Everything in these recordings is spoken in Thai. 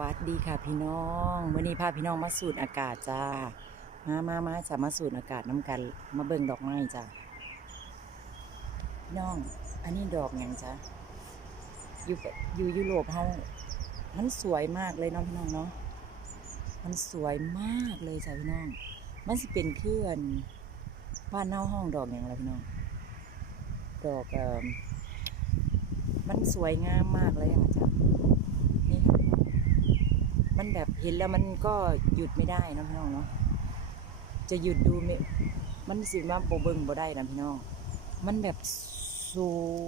วัสดีค่ะพี่น้อง วันนี้พาพี่น้องมาสูดอากาศจ้า มามามาจะมาสูดอากาศน้ำกัน มาเบิ่งดอกไม้จ้าพี่น้อง อันนี้ดอกอย่างจ้าอยู่อยู่ยุโรปเฮามันสวยมากเลยเนาะพี่น้องเนาะ มันสวยมากเลยจ้าพี่น้อง มันสิเป็นเคลื่อนบ้านเน่าห้องดอกอย่างไรพี่น้อง ดอกเอ่อมันสวยงามมากเลยอะจ้ะนี่ค่ะพี่น้อง มันแบบเห็นแล้วมันก็หยุดไม่ได้นะพี่น้องเนาะจะหยุดดูมมันสิมาโบเบิงบ่ได้นะพี่น้อง มันแบบส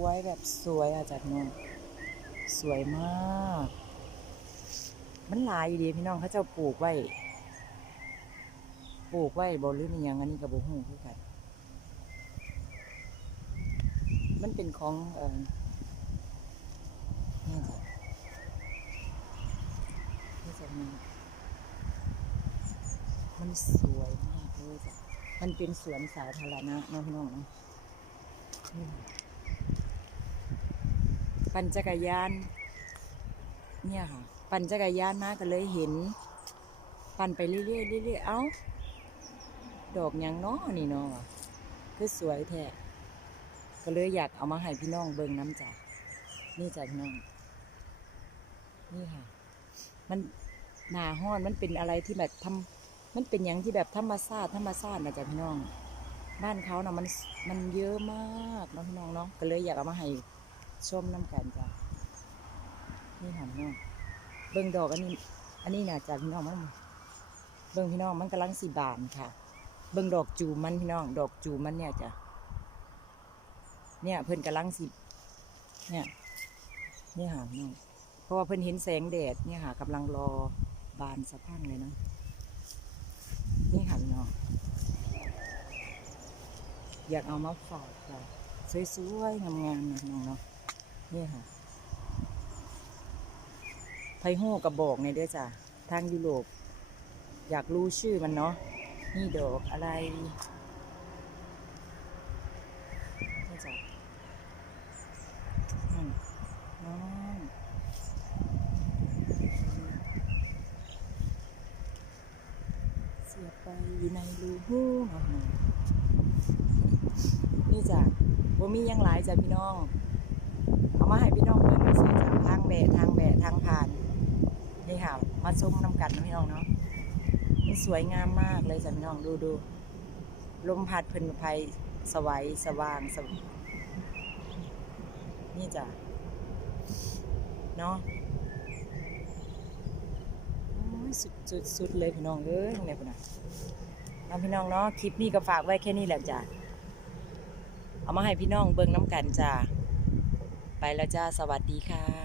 วยแบบสวยอะจ้ะพี่น้องสวยมาก มันลายดีพี่น้องเขาเจ้าปลูกไว้ ปลูกไว้บ่หรือมันยังอันนี้กับบ่ฮู้คือกันมันเป็นของเอ่อนี่จ้ะนี่จ้ะ มันมันสวยมากเลยจ้ะมันเป็นสวนสาธารณะน้องเนาะปั่นจักรยาน เนี่ยค่ะ ปั่นจักรยานมาก็เลยเห็น ปั่นไปเรื่อยๆเรื่อยๆเอ้า ดอกยังนาะนี่เนาะคือสวยแท้ก็เลยอยากเอามาให้พี่น้องเบิ่งน้ำจ้ะนี่จ้ะพี่น้อง นี่ค่ะ มัน หนาห้อนมันเป็นอะไรที่แบบทำมันเป็นอย่างที่แบบธรรมชาติธรรมชาตินะจ้ะพี่น้อง บ้านเขาเนะมันมันเยอะมากเนาะพี่น้องเนาะก็เลยอยากเอามาให้ชมน้ำกันจ้ะนี่ค่ะพี่น้องเบิ่งดอกอันนี้ อันนี้นะจ้ะพี่น้องมันเบิ่งพี่น้องมันกำลังสีบานค่ะ เบิ่งดอกจูมันพี่น้อง ดอกจูมันเนี่ยจ้ะเนี่ยเพิ่นกำลังสิเนี่ยนี่ค่ะน้องเพราะว่าเพิ่นเห็นแสงแดดเนี่ยค่ะกำลังรอ บานสะพังเลยเนาะนี่ค่ะพี่น้องอยากเอามาฝากค่ะสวยๆงามๆนะน้องเนาะนี่ค่ะไพโฮกระบอกในเด้อจ้ะทางยุโรปอยากรู้ชื่อมันเนาะนี่ดอกอะไรนี่จ้ะ อืมน้องเสียบไป อยู่ในรูหูเนาะนี่จ้ะบ่มียังหลายจ้ะพี่น้อง เอามาให้พี่น้องเบิ่งสิจ้ะทางแบะทางแบะทางผ่าน นี่ค่ะ มาชมน้ำกันนะพี่น้องเนาะนี่สวยงามมากเลยจ้ะพี่น้องดูดูลมพัดเพลินภัยสวัยสว่างสนี่จ้ะเนาะสุดสุดสุดเลยพี่น้องเอ้ยตรงไหนพุ่นน่ะ น้องพี่น้องเนาะคลิปนี้ก็ฝากไว้แค่นี้แหละจ้ะเอามาให้พี่น้องเบิ่งน้ำกันจ้ะไปแล้วจ้าสวัสดีค่ะ